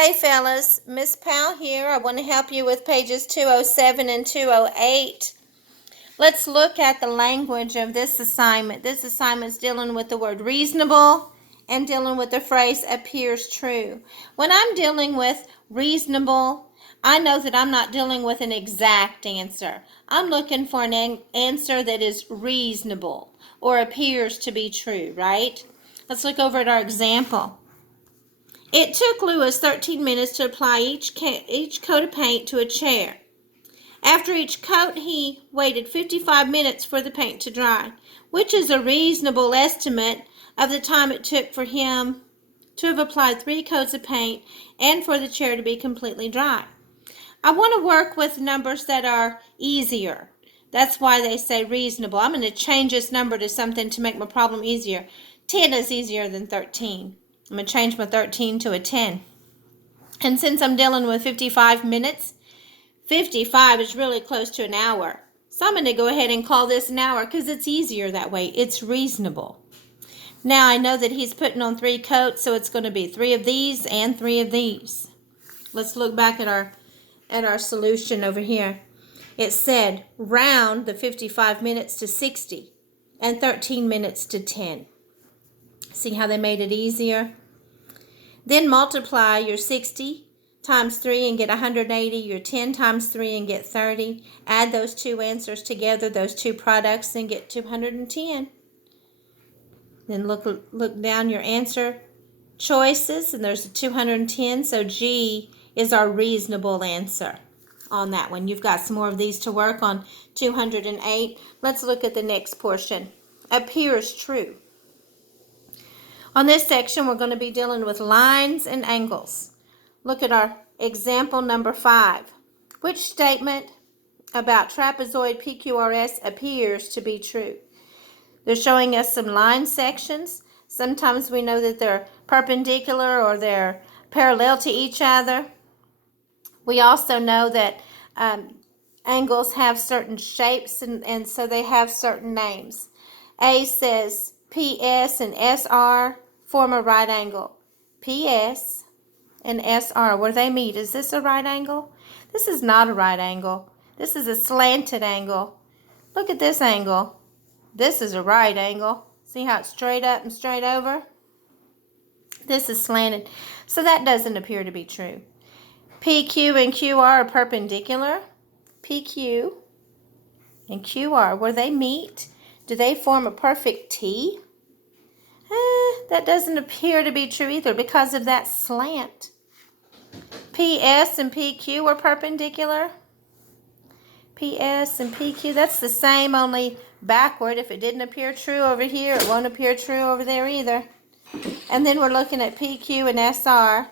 Hey fellas, Miss Powell here. I want to help you with pages 207 and 208. Let's look at the language of this assignment. This assignment is dealing with the word reasonable and dealing with the phrase appears true. When I'm dealing with reasonable, I know that I'm not dealing with an exact answer. I'm looking for an answer that is reasonable or appears to be true, right? Let's look over at our example. It took Lewis 13 minutes to apply each coat of paint to a chair. After each coat, he waited 55 minutes for the paint to dry, which is a reasonable estimate of the time it took for him to have applied 3 coats of paint and for the chair to be completely dry. I want to work with numbers that are easier. That's why they say reasonable. I'm going to change this number to something to make my problem easier. 10 is easier than 13. I'm going to change my 13 to a 10. And since I'm dealing with 55 minutes, 55 is really close to an hour. So I'm going to go ahead and call this an hour because it's easier that way. It's reasonable. Now I know that he's putting on 3 coats, so it's going to be 3 of these and 3 of these. Let's look back at our solution over here. It said round the 55 minutes to 60 and 13 minutes to 10. See how they made it easier? Then multiply your 60 times 3 and get 180, your 10 times 3 and get 30. Add those two answers together, those two products, and get 210. Then look down your answer choices, and there's a 210, so G is our reasonable answer on that one. You've got some more of these to work on. 208. Let's look at the next portion. Appears true. On this section, we're going to be dealing with lines and angles. Look at our example number 5. Which statement about trapezoid PQRS appears to be true? They're showing us some line sections. Sometimes we know that they're perpendicular or they're parallel to each other. We also know that angles have certain shapes and so they have certain names. A says PS and SR form a right angle. PS and SR, where they meet, is this a right angle? This is not a right angle. This is a slanted angle. Look at this angle. This is a right angle. See how it's straight up and straight over? This is slanted. So that doesn't appear to be true. PQ and QR are perpendicular. PQ and QR, where they meet, do they form a perfect T? That doesn't appear to be true either because of that slant. PS and PQ are perpendicular. PS and PQ, that's the same, only backward. If it didn't appear true over here, it won't appear true over there either. And then we're looking at PQ and SR,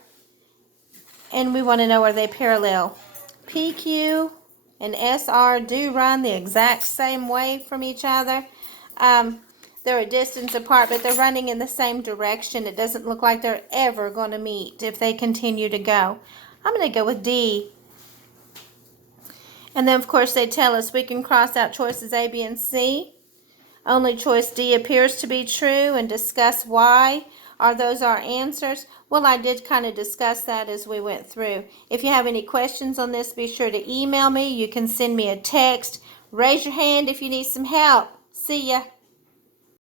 and we want to know, are they parallel? PQ and SR do run the exact same way from each other. They're a distance apart, but they're running in the same direction. It doesn't look like they're ever going to meet if they continue to go. I'm going to go with D. And then, of course, they tell us we can cross out choices A, B, and C. Only choice D appears to be true, and discuss why. Are those our answers? Well, I did kind of discuss that as we went through. If you have any questions on this, be sure to email me. You can send me a text. Raise your hand if you need some help. See ya.